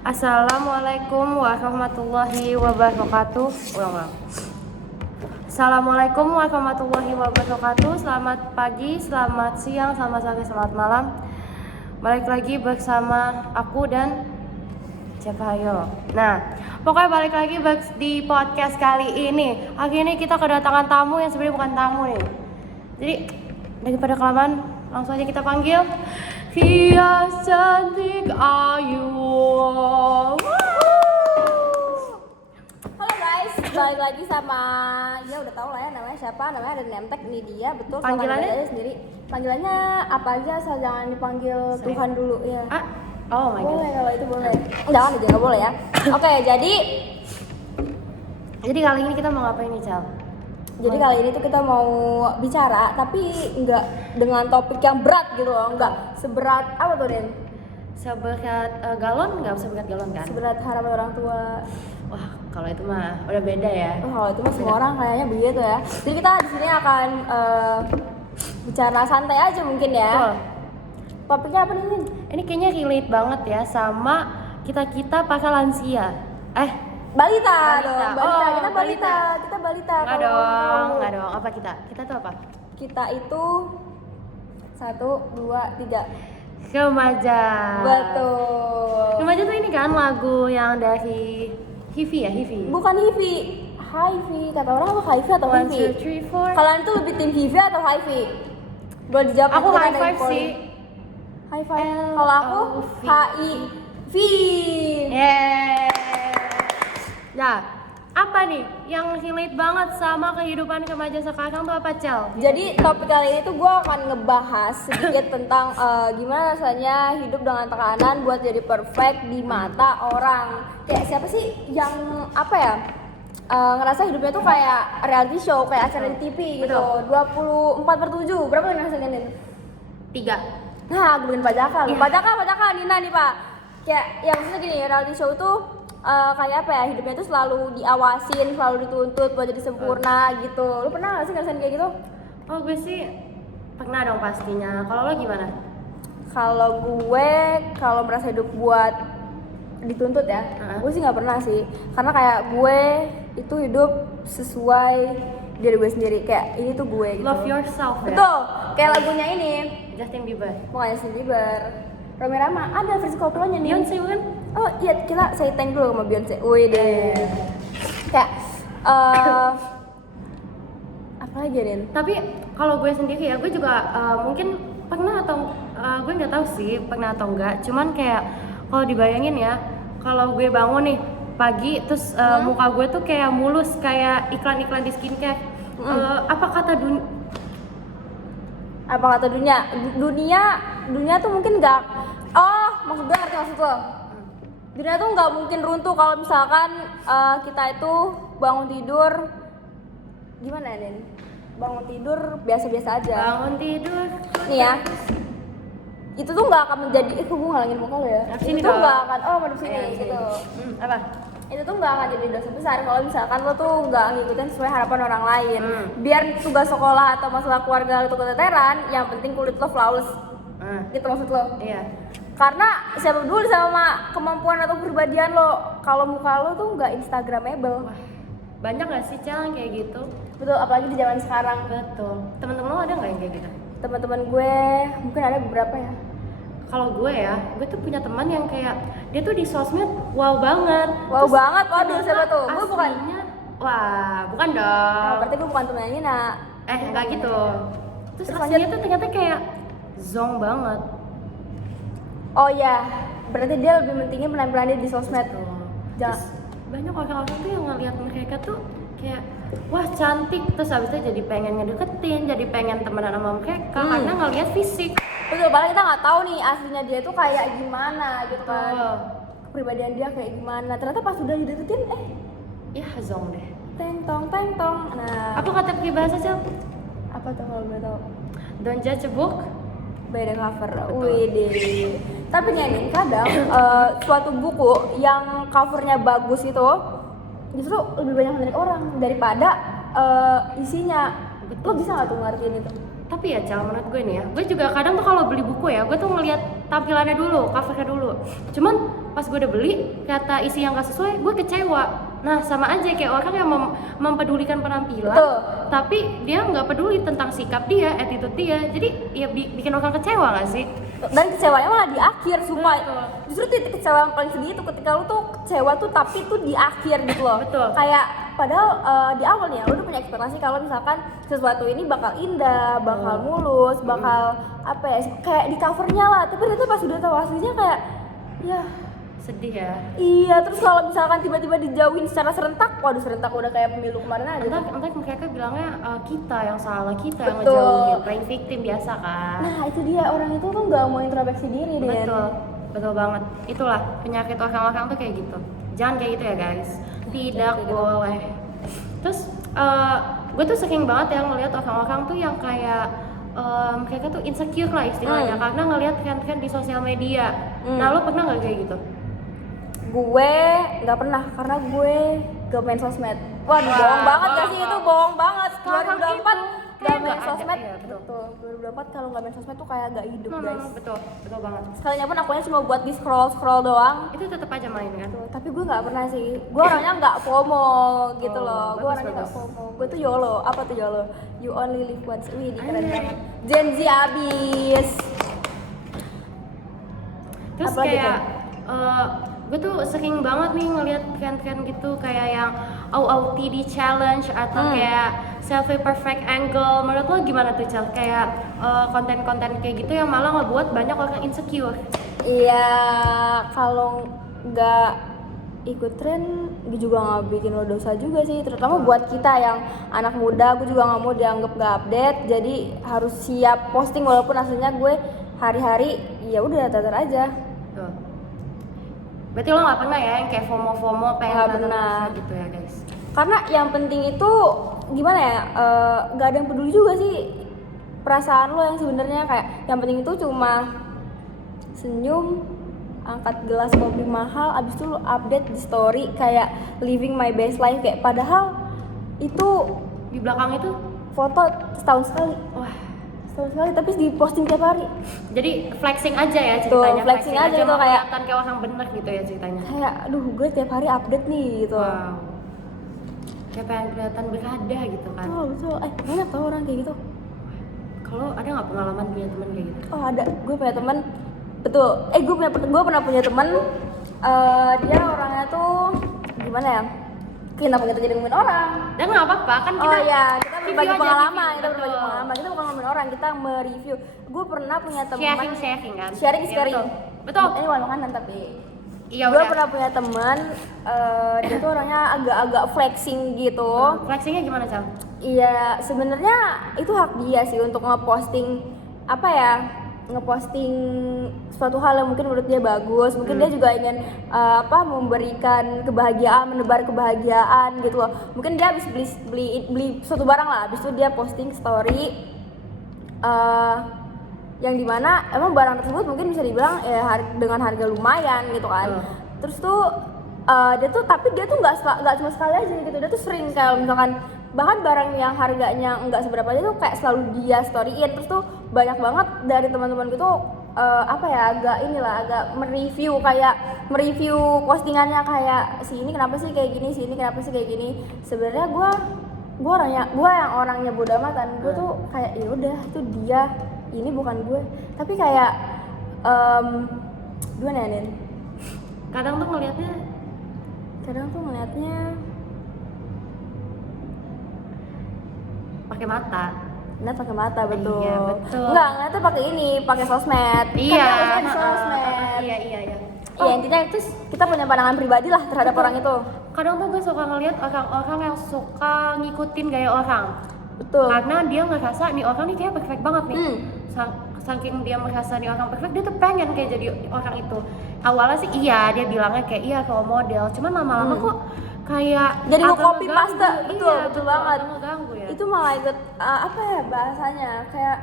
Assalamualaikum warahmatullahi wabarakatuh. Assalamualaikum warahmatullahi wabarakatuh. Selamat pagi, selamat siang, selamat sore, selamat malam. Balik lagi bersama aku dan Capayo. Nah, pokoknya balik lagi di podcast kali ini. Hari ini kita kedatangan tamu yang sebenarnya bukan tamu nih. Jadi daripada kelamaan, langsung aja kita panggil Hias Cantik Ayu. Halo guys, balik lagi sama ya udah tau lah ya namanya siapa, namanya ada Nemtek, ini dia, betul. Panggilannya aja sendiri. Panggilannya apa aja asal jangan dipanggil Tuhan dulu ya. Oh my god. Boleh kalau itu boleh. Jangan aja nggak boleh ya. Oke, jadi kali ini kita mau ngapain nih, Cal? Jadi kali ini tuh kita mau bicara tapi nggak dengan topik yang berat gitu loh, nggak seberat apa tuh Den? Seberat galon, nggak seberat galon kan? Seberat harapan orang tua. Wah, kalau itu mah udah beda ya. Oh, kalau itu mah semua orang kayaknya begitu ya. Jadi kita di sini akan bicara santai aja mungkin ya. Betul. Topiknya apa nih? Nin? Ini kayaknya relate banget ya sama kita para lansia. Balita dong, balita. Oh, Kita balita. Nggak dong. Apa kita? Kita tuh apa? Kita itu 1, 2, 3 Remaja. Betul. Remaja tuh ini kan lagu yang dari Hivi ya, Hivi. Bukan Hivi, Hivi. Kata orang apa Hivi atau 1, Hivi? 2, 3, 4. Kalian tuh lebih tim Hivi atau Hivi? Boleh dijawab. Aku nanti high ada five di polling. sih. High five. L Kalau aku O V. HIV. Yeay. Nah, apa nih yang relate banget sama kehidupan remaja sekarang tuh apa, Cel? Jadi topik kali ini tuh gue akan ngebahas sedikit tentang gimana rasanya hidup dengan tekanan buat jadi perfect di mata orang. Kayak siapa sih yang apa ya, ngerasa hidupnya tuh kayak reality show, kayak acara di TV gitu. 24/7, berapa yang ngerasain Nin? 3. Nah, gue bikin Pajaka, Pajaka, Nina nih Pak. Kayak yang maksudnya gini, reality show tuh kayak apa ya, hidupnya tuh selalu diawasin, selalu dituntut buat jadi sempurna gitu. Lu pernah gak sih ngerasain kayak gitu? Oh, gue sih pernah dong pastinya. Kalau lo gimana? Kalau merasa hidup buat dituntut ya, gue sih nggak pernah sih. Karena kayak gue itu hidup sesuai diri gue sendiri. Kayak ini tuh gue gitu. Love yourself ya? Betul, kayak lagunya ini. Justin Bieber. Bukan Justin Bieber, Rame Rama, ada versi koplonya nih. Beyonce bukan? Oh iya, kita say thank dulu sama Beyonce. Wih deh. Kayak apa lagi Rin? Tapi kalau gue sendiri ya, gue juga mungkin pernah atau gue nggak tahu sih pernah atau enggak. Cuman kayak kalau dibayangin ya, kalau gue bangun nih pagi terus muka gue tuh kayak mulus kayak iklan-iklan di skincare. Apa kata dunia tuh mungkin nggak, maksud gue ngerti maksud lo. Dunia tuh nggak mungkin runtuh kalau misalkan kita itu bangun tidur gimana Nen? Bangun tidur biasa-biasa aja. Bangun tidur Nih ya, itu tuh nggak akan menjadi, gue ngalangin muka lo ya. Sini Itu tuh dong. nggak akan, madep sini Sini. gitu. Apa? Itu tuh nggak akan jadi dosa besar kalau misalkan lo tuh nggak ngikutin sesuai harapan orang lain. Biar tugas sekolah atau masalah keluarga lo tuh keteteran, yang penting kulit lo flawless. Gitu maksud lo? Iya. Karena siapa peduli sama kemampuan atau kepribadian lo kalau muka lo tuh nggak instagramable. Wah, banyak nggak sih Cel kayak gitu? Betul, apalagi di zaman sekarang. Betul. Teman-teman lo ada nggak yang kayak gitu? Teman-teman gue mungkin ada beberapa ya. Kalau gue ya, gue tuh punya teman yang kayak dia tuh di sosmed wow banget. Wow Terus banget, waduh ternyata siapa tuh? Gue bukan. aslinya, wah, bukan dong. Berarti gue bukan temennya Nina. Enggak gitu. Terus Terus aslinya lanjut. tuh ternyata kayak zong banget. Oh iya, berarti dia lebih mentingin penampilan dia di sosmed. Terus banyak orang-orang tuh yang ngeliat mereka tuh kayak wah cantik, terus habis itu jadi pengen ngedeketin, jadi pengen temenan sama mereka karena ngeliat fisik. Betul, padahal kita nggak tahu nih aslinya dia tuh kayak gimana gitu kan. Betul. Kepribadian dia kayak gimana. Ternyata pas udah dideketin, Ya zong deh. teng tong. Nah, Apa kata peribahasa Cel? apa tuh kalau boleh tahu? Don't judge a book By the cover. Wih deh. Tapi nih kadang suatu buku yang covernya bagus itu justru lebih banyak menarik orang daripada isinya. Lo bisa nggak tuh ngertiin itu? Tapi Tapi ya Cal, menurut gue nih ya, gue juga kadang tuh kalau beli buku ya, gue tuh ngeliat tampilannya dulu, covernya dulu. Cuman pas gue udah beli, kata isi yang gak sesuai, gue kecewa. Nah sama aja kayak orang yang mempedulikan penampilan, Betul. tapi dia nggak peduli tentang sikap dia, attitude dia. Jadi ya bikin orang kecewa gak sih? Dan kecewanya malah di akhir, sumpah. Betul. Justru titik kecewa yang paling sedih itu ketika lu tuh kecewa tuh tapi tuh di akhir gitu loh. Betul. Kayak padahal di awal nih lu udah punya ekspektasi kalau misalkan sesuatu ini bakal indah, bakal mulus, bakal apa ya, kayak di covernya lah. Tapi ternyata pas udah tahu aslinya kayak ya Sedih ya. iya. Terus kalau misalkan tiba-tiba dijauhin secara serentak, waduh serentak udah kayak pemilu kemarin aja. Entah mereka bilangnya kita yang salah, kita yang Betul. ngejauhin, playing victim biasa kan. Nah itu dia, orang itu tuh nggak mau introspeksi diri deh. Betul banget. Itulah penyakit orang-orang tuh kayak gitu. Jangan kayak gitu ya guys. Tidak boleh. Terus gue tuh sering banget ya ngeliat orang-orang tuh yang kayak mereka tuh insecure lah istilahnya karena ngeliat tren-tren di sosial media. Nah lo pernah nggak kayak gitu? Gue nggak pernah karena gue gak main sosmed. Waduh, bohong banget gak sih itu? Bohong banget. 2024 gak main sosmed. Iya, betul. 2024 kalau gak main sosmed tuh kayak gak hidup guys. Betul banget. Sekalinya pun akunya cuma buat di scroll doang. Itu tetap aja main kan? Tuh, tapi gue nggak pernah sih. Gue orangnya nggak FOMO gitu loh. Gue orangnya nggak FOMO. Gue tuh YOLO. Apa tuh YOLO? You only live once. Wih, keren banget. Gen Z abis. Terus Apalagi kayak gue tuh sering banget nih ngeliat tren-tren gitu kayak yang OOTD challenge atau kayak selfie perfect angle. Menurut lo gimana tuh Cel? Kayak konten-konten kayak gitu yang malah ngebuat banyak orang insecure. Iya, kalau nggak ikut tren, gue juga nggak bikin lo dosa juga sih. Terutama buat kita yang anak muda, gue juga nggak mau dianggap nggak update. Jadi harus siap posting walaupun aslinya gue hari-hari ya udah datar aja. Tuh. Berarti lo nggak pernah ya yang kayak FOMO pengen Nggak nonton pernah. konser gitu ya guys? Karena yang penting itu gimana ya, nggak ada yang peduli juga sih perasaan lo yang sebenarnya. Kayak yang penting itu cuma senyum, angkat gelas kopi mahal, abis itu lo update di story kayak living my best life. Kayak padahal itu Di belakang itu, foto setahun sekali, wah. setahun sekali tapi diposting tiap hari. Jadi flexing aja ya ceritanya. Tuh, flexing aja tuh mau kayak- kelihatan kayak orang bener gitu ya ceritanya. Kayak aduh gue tiap hari update nih gitu. Wow. Kayak pengen kelihatan berada gitu kan. Betul. Banyak tau orang kayak gitu. Kalau ada nggak pengalaman punya teman kayak gitu? Oh ada, gue punya teman. Betul. Gue pernah punya teman. Dia orangnya tuh gimana ya? Kenapa kita jadi ngomongin orang? Dan nggak apa-apa kan kita. Kita review berbagi aja, pengalaman. review. Kita berbagi Betul. pengalaman. Kita bukan ngomongin orang, kita mereview. Gue pernah punya teman. Sharing kan. Sharing is Iya, caring. Betul. Ini bukan makanan tapi. Iya Gue udah. pernah punya teman. Dia tuh orangnya agak-agak flexing gitu. Flexingnya gimana Cal? Iya, sebenarnya itu hak dia sih untuk ngeposting apa ya, ngeposting suatu hal yang mungkin menurut dia bagus. Mungkin dia juga ingin memberikan kebahagiaan, menebar kebahagiaan gitu loh. Mungkin dia habis beli suatu barang lah, habis itu dia posting story yang dimana emang barang tersebut mungkin bisa dibilang dengan harga lumayan gitu kan. Terus tuh dia tuh nggak cuma sekali aja gitu, dia tuh sering kayak misalkan bahkan barang yang harganya nggak seberapa aja tuh kayak selalu dia storyin. Terus tuh banyak banget dari teman-teman gitu agak mereview postingannya kayak si ini kenapa sih kayak gini, si ini kenapa sih kayak gini. Sebenarnya gue yang orangnya bodo amatan. Gue tuh kayak ya udah itu dia, ini bukan gue. Tapi kayak gimana ya Nin? Kadang tuh ngelihatnya pakai mata. Ngeliat pakai mata, betul. Iya, betul. Enggak, ngeliatnya pakai pakai sosmed. Iya. Kan harusnya di sosmed. Iya. Iya, intinya itu kita punya pandangan pribadi lah terhadap orang itu. Kadang tuh gue suka ngeliat orang-orang yang suka ngikutin gaya orang. Betul. Karena dia ngerasa nih orang nih kayak perfect banget nih. Saking dia merasa nih orang perfect, dia tuh pengen kayak jadi orang itu. Awalnya sih iya, dia bilangnya kayak iya kalau model. Cuman lama-lama kok kayak jadi agak nge-copy ngeganggu. paste. Betul, Iya, betul banget. agak ngeganggu ya. Itu malah ikut apa ya bahasanya? Kayak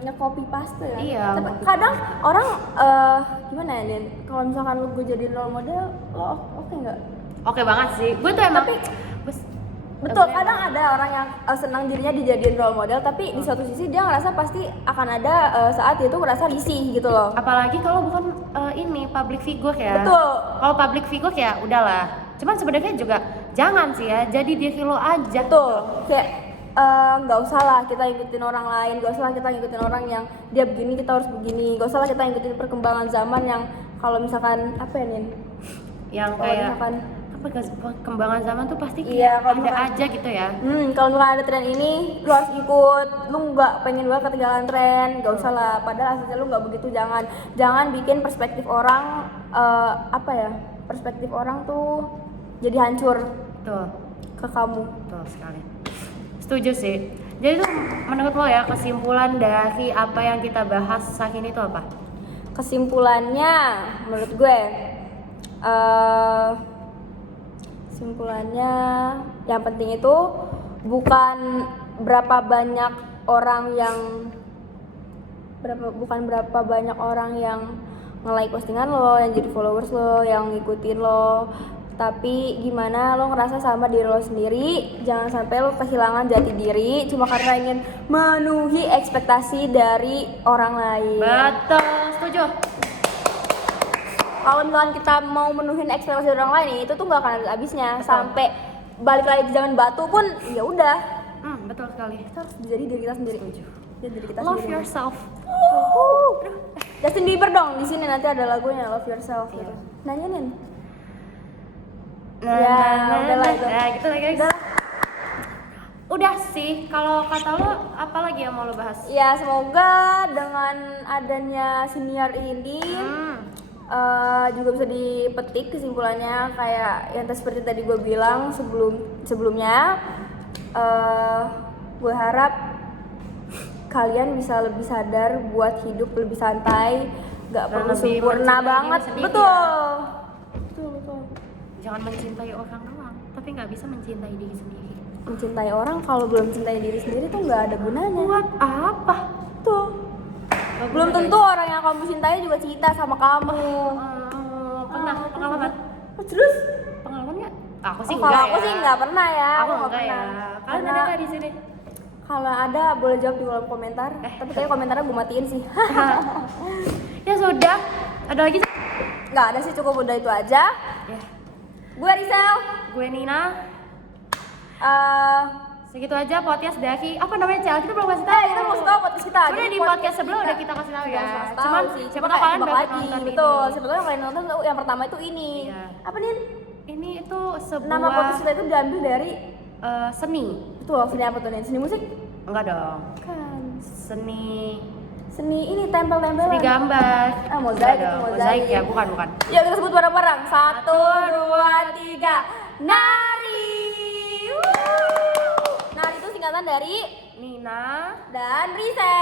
nge-copy paste ya. Iya, Tapi copy kadang orang gimana ya, Din? Kalau misalkan lu gue jadiin role model, lo oke nggak? Oke banget sih. Gue tuh emang Tapi Betul, kadang ada orang yang senang dirinya dijadiin role model, tapi di suatu sisi dia ngerasa pasti akan ada saat dia tuh ngerasa risih gitu loh. Apalagi kalau bukan ini public figure ya. Betul. Kalau public figure ya udahlah. Cuman sebenarnya juga jangan sih ya, jadi diri lo aja. Betul. Kayak nggak usah lah kita ikutin orang lain, nggak usah lah kita ngikutin orang yang dia begini kita harus begini, nggak usah lah kita ngikutin perkembangan zaman yang kalau misalkan apa ya Nin? Yang Kalau kayak misalkan perkembangan zaman tuh pasti Iya, kalau ada misalkan- aja gitu ya. Kalau misalkan ada tren ini, lu harus ikut. Lu nggak pengen banget ketinggalan tren, nggak usah lah. Padahal aslinya lu nggak begitu. Jangan bikin perspektif orang perspektif orang tuh jadi hancur Tuh, ke kamu. betul sekali. Setuju sih. Jadi tuh menurut lo ya kesimpulan dari apa yang kita bahas saat ini tuh apa? Kesimpulannya, menurut gue, kesimpulannya yang penting itu bukan berapa banyak orang yang nge-like postingan lo, yang jadi followers lo, yang ngikutin lo, tapi gimana lo ngerasa sama diri lo sendiri. Jangan sampai lo kehilangan jati diri cuma karena ingin memenuhi ekspektasi dari orang lain. Betul, setuju. Kalau misalkan kita mau menuhin ekspektasi dari orang lain, itu tuh nggak akan ada habisnya. Sampai balik lagi ke zaman batu pun ya udah. Betul sekali. Kita harus jadi diri kita sendiri. Jadi diri kita Love sendiri. yourself. Justin Bieber dong, di sini nanti ada lagunya Love Yourself gitu. Nanyain. Udahlah itu. Gitu lah guys. Udah sih, kalau kata lo apa lagi yang mau lo bahas? Ya semoga dengan adanya senior ini juga bisa dipetik kesimpulannya kayak yang seperti tadi gue bilang sebelumnya. Gue harap kalian bisa lebih sadar buat hidup lebih santai, nggak perlu lebih sempurna mencintai banget. diri sendiri, Betul. Jangan mencintai orang doang, tapi nggak bisa mencintai diri sendiri. Mencintai orang kalau belum mencintai diri sendiri tuh nggak ada gunanya. Buat apa? Tuh. Belum tentu orang yang kamu cintai juga cinta sama kamu. Pernah pengalaman? Terus? Pengalaman nggak? Aku sih Kalau enggak aku ya. sih nggak pernah ya. Aku nggak enggak ya. pernah. Kalian ada nggak di sini? Kalau ada boleh jawab di kolom komentar. Tapi kayaknya komentarnya gue matiin sih. Ya sudah. Ada lagi? Nggak ada sih, cukup udah itu aja. Ya. Gue Risel. Gue Nina. Segitu aja podcast dari apa namanya Cel? Kita belum kasih tahu. Kita mau tahu podcast kita. Sebenarnya Jadi di podcast sebelum udah kita kasih tahu ya. Cuman Cuman siapa tahu kalian baru lagi. nonton Betul. ini. Siapa tahu yang kalian nonton tuh yang pertama itu ini. Iya. Apa nih? Ini itu sebuah Nama podcast kita itu diambil dari seni. itu loh, seni apa tuh nih? Seni musik? Enggak dong. Kan. Seni ini tempel-tempelan. seni gambar. Mozaik Enggak itu dong. mozaik. Ya, bukan. Yuk kita sebut bareng-bareng. 1, 2, 3. Nari. Nari itu singkatan dari Nina dan Risel.